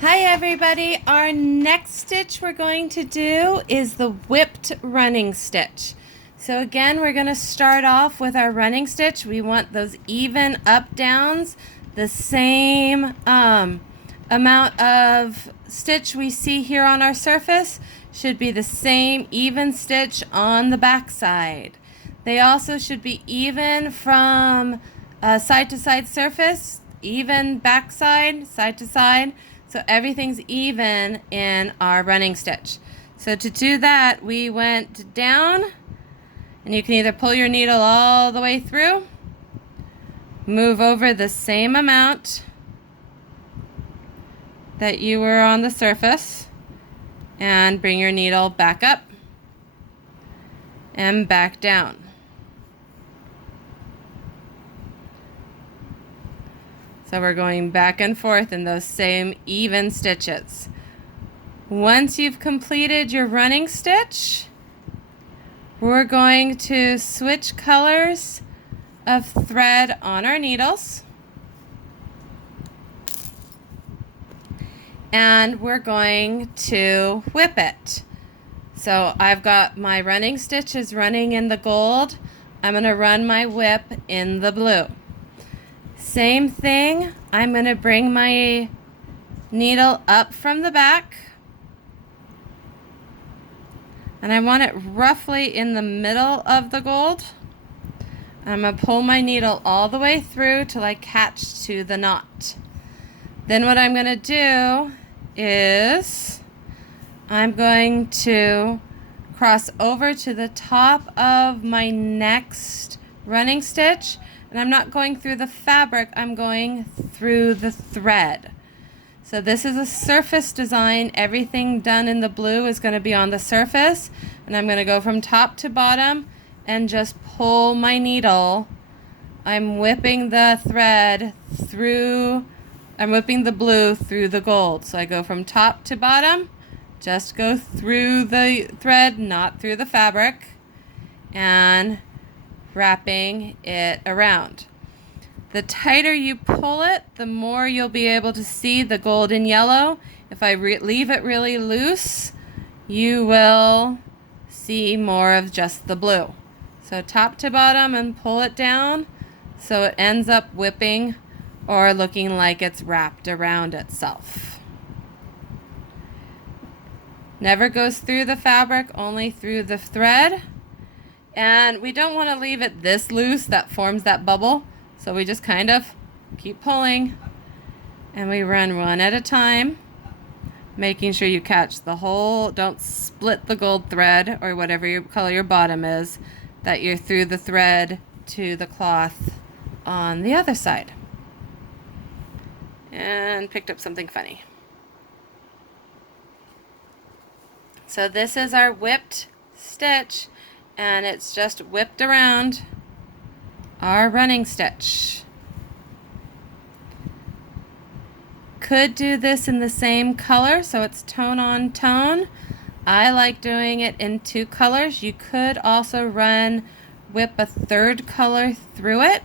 Hi everybody, our next stitch we're going to do is the whipped running stitch. So again, we're going to start off with our running stitch. We want those even up downs, the same amount of stitch we see here on our surface should be the same even stitch on the back side. They also should be even from side to side surface, even back side to side. So everything's even in our running stitch. So to do that, we went down, and you can either pull your needle all the way through, move over the same amount that you were on the surface, and bring your needle back up and back down. So we're going back and forth in those same even stitches. Once you've completed your running stitch, we're going to switch colors of thread on our needles. And we're going to whip it. So I've got my running stitches running in the gold. I'm going to run my whip in the blue. Same thing, I'm going to bring my needle up from the back, and I want it roughly in the middle of the gold. I'm going to pull my needle all the way through till I catch to the knot. Then what I'm going to do is I'm going to cross over to the top of my next running stitch. And I'm not going through the fabric, I'm going through the thread. So this is a surface design. Everything done in the blue is going to be on the surface. And I'm going to go from top to bottom and just pull my needle. I'm whipping the thread through, I'm whipping the blue through the gold. So I go from top to bottom, just go through the thread, not through the fabric, and wrapping it around. The tighter you pull it, the more you'll be able to see the golden yellow. If I leave it really loose, you will see more of just the blue. So top to bottom and pull it down so it ends up whipping or looking like it's wrapped around itself. Never goes through the fabric, only through the thread. And we don't want to leave it this loose that forms that bubble. So we just kind of keep pulling, and we run one at a time, making sure you catch the whole, don't split the gold thread or whatever your color your bottom is, that you're through the thread to the cloth on the other side. And picked up something funny. So this is our whipped stitch, and it's just whipped around our running stitch. Could do this in the same color, so it's tone on tone. I like doing it in two colors. You could also whip a third color through it.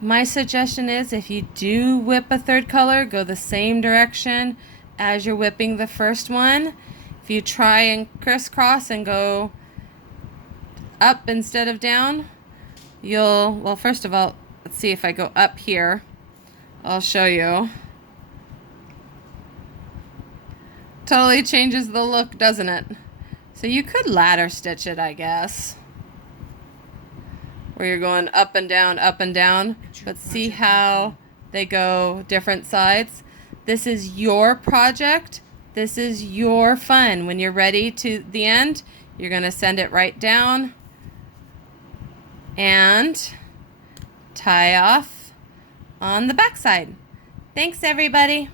My suggestion is, if you do whip a third color, go the same direction as you're whipping the first one. If you try and crisscross and go up instead of down, well, first of all, let's see, if I go up here, I'll show you. Totally changes the look, doesn't it? So you could ladder stitch it, I guess, where you're going up and down, but see how they go different sides. This is your project. This is your fun. When you're ready to the end, you're going to send it right down and tie off on the back side. Thanks, everybody.